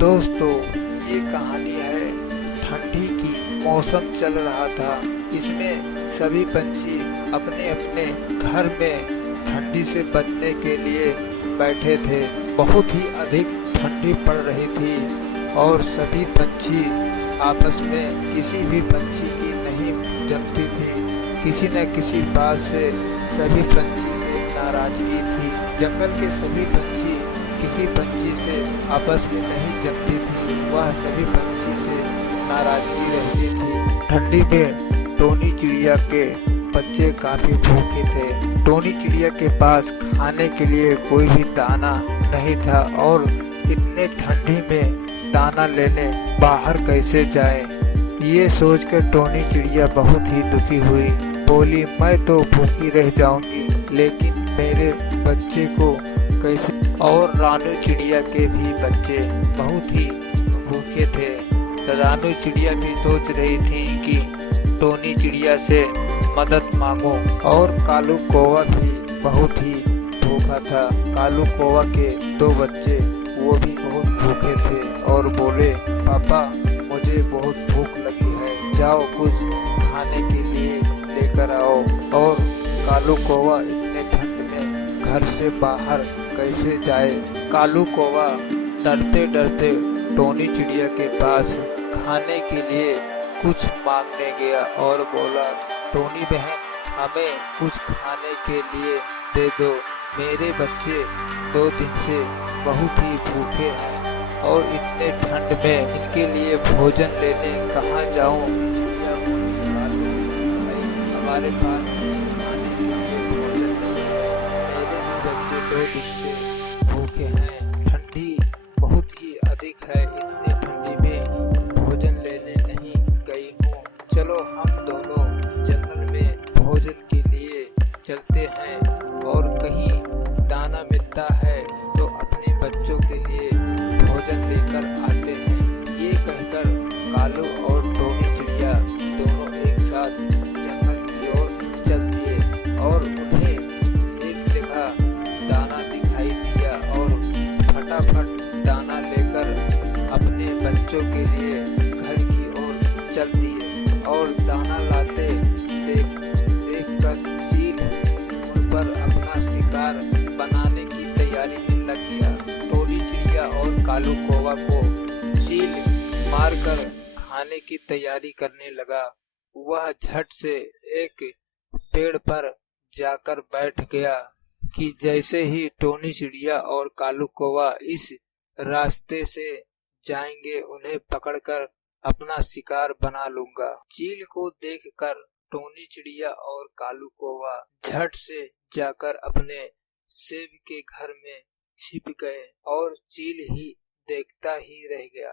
दोस्तों, ये कहानी है ठंडी की। मौसम चल रहा था। इसमें सभी पंछी अपने अपने घर में ठंडी से बचने के लिए बैठे थे। बहुत ही अधिक ठंडी पड़ रही थी और सभी पंछी आपस में किसी भी पंछी की नहीं जमती थी। किसी न किसी बात से सभी पंछी से नाराजगी थी। जंगल के सभी पंछी किसी पंछी से आपस में नहीं जमती थी। वह सभी पंछी से नाराजगी रहती थी। ठंडी में टोनी चिड़िया के बच्चे काफी भूखे थे। टोनी चिड़िया के पास खाने के लिए कोई भी दाना नहीं था और इतने ठंडी में दाना लेने बाहर कैसे जाए। ये सोचकर टोनी चिड़िया बहुत ही दुखी हुई। बोली, मैं तो भूखी रह जाऊंगी, लेकिन मेरे बच्चे को कैसे। और रानू चिड़िया के भी बच्चे बहुत ही भूखे थे। रानू चिड़िया भी सोच रही थी कि टोनी चिड़िया से मदद मांगो। और कालू कौवा भी बहुत ही भूखा था। कालू कौवा के दो बच्चे वो भी बहुत भूखे थे और बोले, पापा मुझे बहुत भूख लगी है, जाओ कुछ खाने के लिए लेकर आओ। और कालू कौवा इतने ठंड में घर से बाहर कैसे जाए। कालू कौवा डरते डरते टोनी चिड़िया के पास खाने के लिए कुछ मांगने गया और बोला, टोनी बहन, हमें कुछ खाने के लिए दे दो। मेरे बच्चे 2 दिन से बहुत ही भूखे हैं और इतने ठंड में इनके लिए भोजन लेने कहाँ जाऊँ। चिड़िया बोली, कालू भाई, हमारे पास भी खाने के लिए भोजन नहीं है। मेरे भी बच्चे 2 दिन से भूखे हैं। ठंडी बहुत ही अधिक है। इतनी ठंडी में भोजन लेने नहीं गई हूँ। चलो हम दोनों जंगल में भोजन के लिए चलते हैं और कहीं दाना मिलता है तो अपने बच्चों के लिए भोजन लेकर आते हैं। ये कहकर कालू और टोनी चिड़िया दोनों एक साथ जंगल की ओर चल दिए और उन्हें एक जगह दाना दिखाई दिया और फटाफट दाना लेकर अपने बच्चों के लिए घर की ओर चल दिए। और दाना लाते देखकर चील उन पर अपना शिकार बनाने की तैयारी में लग गया। टोनी चिड़िया और कालू कौवा को चील मारकर खाने की तैयारी करने लगा। वह झट से एक पेड़ पर जाकर बैठ गया कि जैसे ही टोनी चिड़िया और कालू कौवा इस रास्ते से जाएंगे, उन्हें पकड़कर अपना शिकार बना लूंगा। चील को देखकर टोनी चिड़िया और कालू कौवा झट से जाकर अपने सेब के घर में छिप गए और चील ही देखता ही रह गया।